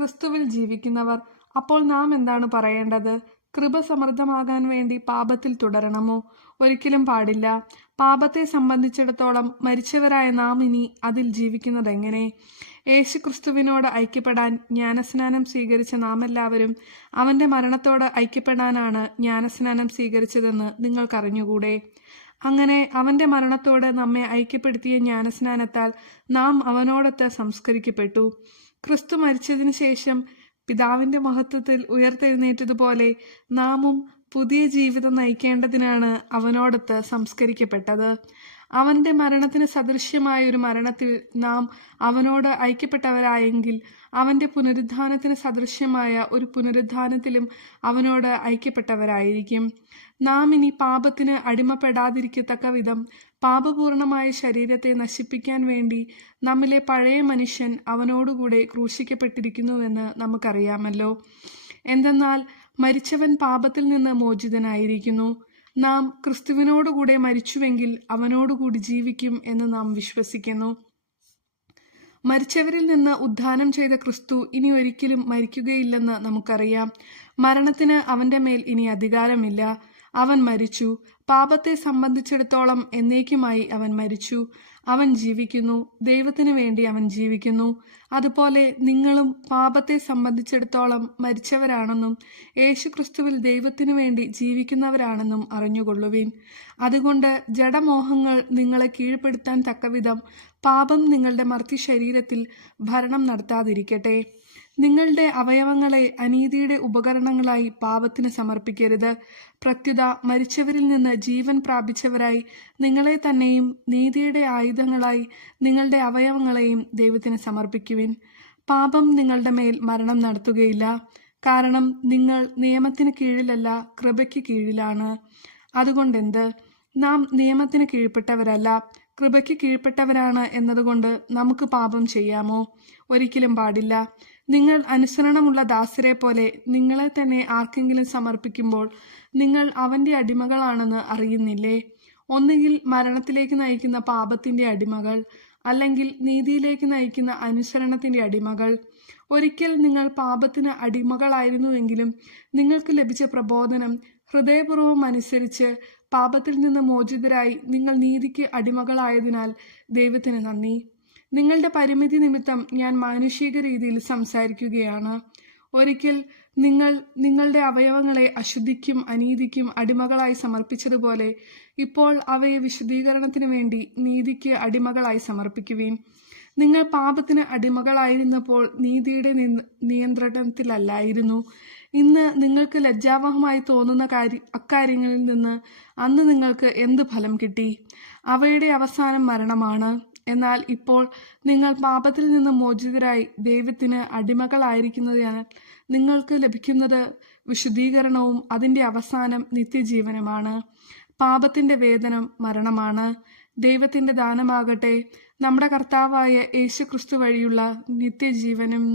ക്രിസ്തുവിൽ ജീവിക്കുന്നവർ. അപ്പോൾ നാം എന്താണ് പറയേണ്ടത്? കൃപ സമൃദ്ധമാകാൻ വേണ്ടി പാപത്തിൽ തുടരണമോ? ഒരിക്കലും പാടില്ല. പാപത്തെ സംബന്ധിച്ചിടത്തോളം മരിച്ചവരായ നാം ഇനി അതിൽ ജീവിക്കുന്നതെങ്ങനെ? യേശു ക്രിസ്തുവിനോട് ഐക്യപ്പെടാൻ ജ്ഞാനസ്നാനം സ്വീകരിച്ച നാം എല്ലാവരും അവന്റെ മരണത്തോട് ഐക്യപ്പെടാനാണ് ജ്ഞാനസ്നാനം സ്വീകരിച്ചതെന്ന് നിങ്ങൾക്കറിഞ്ഞുകൂടെ? അങ്ങനെ അവന്റെ മരണത്തോട് നമ്മെ ഐക്യപ്പെടുത്തിയ ജ്ഞാനസ്നാനത്താൽ നാം അവനോടൊത്ത് സംസ്കരിക്കപ്പെട്ടു. ക്രിസ്തു മരിച്ചതിനു ശേഷം പിതാവിന്റെ മഹത്വത്തിൽ ഉയർത്തെഴുന്നേറ്റതുപോലെ നാമും പുതിയ ജീവിതം നയിക്കേണ്ടതിനാണ് അവനോടൊത്ത് സംസ്കരിക്കപ്പെട്ടത്. അവന്റെ മരണത്തിന് സദൃശ്യമായ ഒരു മരണത്തിൽ നാം അവനോട് ഐക്യപ്പെട്ടവരായെങ്കിൽ അവന്റെ പുനരുദ്ധാനത്തിന് സദൃശ്യമായ ഒരു പുനരുദ്ധാനത്തിലും അവനോട് ഐക്യപ്പെട്ടവരായിരിക്കും. നാം ഇനി പാപത്തിന് അടിമപ്പെടാതിരിക്കത്തക്ക വിധം പാപപൂർണമായ ശരീരത്തെ നശിപ്പിക്കാൻ വേണ്ടി നമ്മിലെ പഴയ മനുഷ്യൻ അവനോടുകൂടെ ക്രൂശിക്കപ്പെട്ടിരിക്കുന്നുവെന്ന് നമുക്കറിയാമല്ലോ. എന്തെന്നാൽ മരിച്ചവൻ പാപത്തിൽ നിന്ന് മോചിതനായിരിക്കുന്നു. നാം ക്രിസ്തുവിനോടുകൂടെ മരിച്ചുവെങ്കിൽ അവനോടുകൂടി ജീവിക്കും എന്ന് നാം വിശ്വസിക്കുന്നു. മരിച്ചവരിൽ നിന്ന് ഉദ്ധാനം ചെയ്ത ക്രിസ്തു ഇനി ഒരിക്കലും മരിക്കുകയില്ലെന്ന് നമുക്കറിയാം. മരണത്തിന് അവന്റെ മേൽ ഇനി അധികാരമില്ല. അവൻ മരിച്ചു. പാപത്തെ സംബന്ധിച്ചിടത്തോളം എന്നേക്കുമായി അവൻ മരിച്ചു. അവൻ ജീവിക്കുന്നു. ദൈവത്തിനു വേണ്ടി അവൻ ജീവിക്കുന്നു. അതുപോലെ നിങ്ങളും പാപത്തെ സംബന്ധിച്ചിടത്തോളം മരിച്ചവരാണെന്നും യേശുക്രിസ്തുവിൽ ദൈവത്തിനു വേണ്ടി ജീവിക്കുന്നവരാണെന്നും അറിഞ്ഞുകൊള്ളുവിൻ. അതുകൊണ്ട് ജഡമോഹങ്ങൾ നിങ്ങളെ കീഴ്പ്പെടുത്താൻ തക്കവിധം പാപം നിങ്ങളുടെ മർത്യ ശരീരത്തിൽ ഭരണം നടത്താതിരിക്കട്ടെ. നിങ്ങളുടെ അവയവങ്ങളെ അനീതിയുടെ ഉപകരണങ്ങളായി പാപത്തിന് സമർപ്പിക്കരുത്. പ്രത്യുത മരിച്ചവരിൽ നിന്ന് ജീവൻ പ്രാപിച്ചവരായി നിങ്ങളെ തന്നെയും നീതിയുടെ ആയുധങ്ങളായി നിങ്ങളുടെ അവയവങ്ങളെയും ദൈവത്തിന് സമർപ്പിക്കുവിൻ. പാപം നിങ്ങളുടെ മേൽ മരണം നടത്തുകയില്ല. കാരണം നിങ്ങൾ നിയമത്തിന് കീഴിലല്ല, കൃപയ്ക്ക് കീഴിലാണ്. അതുകൊണ്ടെന്ത്? നാം നിയമത്തിന് കീഴ്പ്പെട്ടവരല്ല, കൃപയ്ക്ക് കീഴ്പ്പെട്ടവരാണ് എന്നതുകൊണ്ട് നമുക്ക് പാപം ചെയ്യാമോ? ഒരിക്കലും പാടില്ല. നിങ്ങൾ അനുസരണമുള്ള ദാസരെ പോലെ നിങ്ങളെ തന്നെ ആർക്കെങ്കിലും സമർപ്പിക്കുമ്പോൾ നിങ്ങൾ അവന്റെ അടിമകളാണെന്ന് അറിയുന്നില്ലേ? ഒന്നുകിൽ മരണത്തിലേക്ക് നയിക്കുന്ന പാപത്തിന്റെ അടിമകൾ, അല്ലെങ്കിൽ നീതിയിലേക്ക് നയിക്കുന്ന അനുസരണത്തിന്റെ അടിമകൾ. ഒരിക്കൽ നിങ്ങൾ പാപത്തിന് അടിമകളായിരുന്നുവെങ്കിലും നിങ്ങൾക്ക് ലഭിച്ച പ്രബോധനം ഹൃദയപൂർവ്വം അനുസരിച്ച് പാപത്തിൽ നിന്ന് മോചിതരായി നിങ്ങൾ നീതിക്ക് അടിമകളായതിനാൽ ദൈവത്തിന് നന്ദി. നിങ്ങളുടെ പരിമിതി നിമിത്തം ഞാൻ മാനുഷിക രീതിയിൽ സംസാരിക്കുകയാണ്. ഒരിക്കൽ നിങ്ങൾ നിങ്ങളുടെ അവയവങ്ങളെ അശുദ്ധിക്കും അനീതിക്കും അടിമകളായി സമർപ്പിച്ചതുപോലെ ഇപ്പോൾ അവയെ വിശുദ്ധീകരണത്തിന് വേണ്ടി നീതിക്ക് അടിമകളായി സമർപ്പിക്കുവിൻ. നിങ്ങൾ പാപത്തിന് അടിമകളായിരുന്നപ്പോൾ നീതിയുടെ നിയന്ത്രണത്തിലല്ലായിരുന്നു. ഇന്ന് നിങ്ങൾക്ക് ലജ്ജാവഹമായി തോന്നുന്ന അക്കാര്യങ്ങളിൽ നിന്ന് അന്ന് നിങ്ങൾക്ക് എന്ത് ഫലം കിട്ടി? അവയുടെ അവസാനം മരണമാണ്. എന്നാൽ ഇപ്പോൾ നിങ്ങൾ പാപത്തിൽ നിന്ന് മോചിതരായി ദൈവത്തിന് അടിമകളായിരിക്കുന്നതിനാൽ നിങ്ങൾക്ക് ലഭിക്കുന്നത് വിശുദ്ധീകരണവും അതിൻ്റെ അവസാനം നിത്യജീവനുമാണ്. പാപത്തിന്റെ വേതനം മരണമാണ്. ദൈവത്തിന്റെ ദാനമാകട്ടെ നമ്മുടെ കർത്താവായ യേശുക്രിസ്തു വഴിയുള്ള നിത്യജീവനും.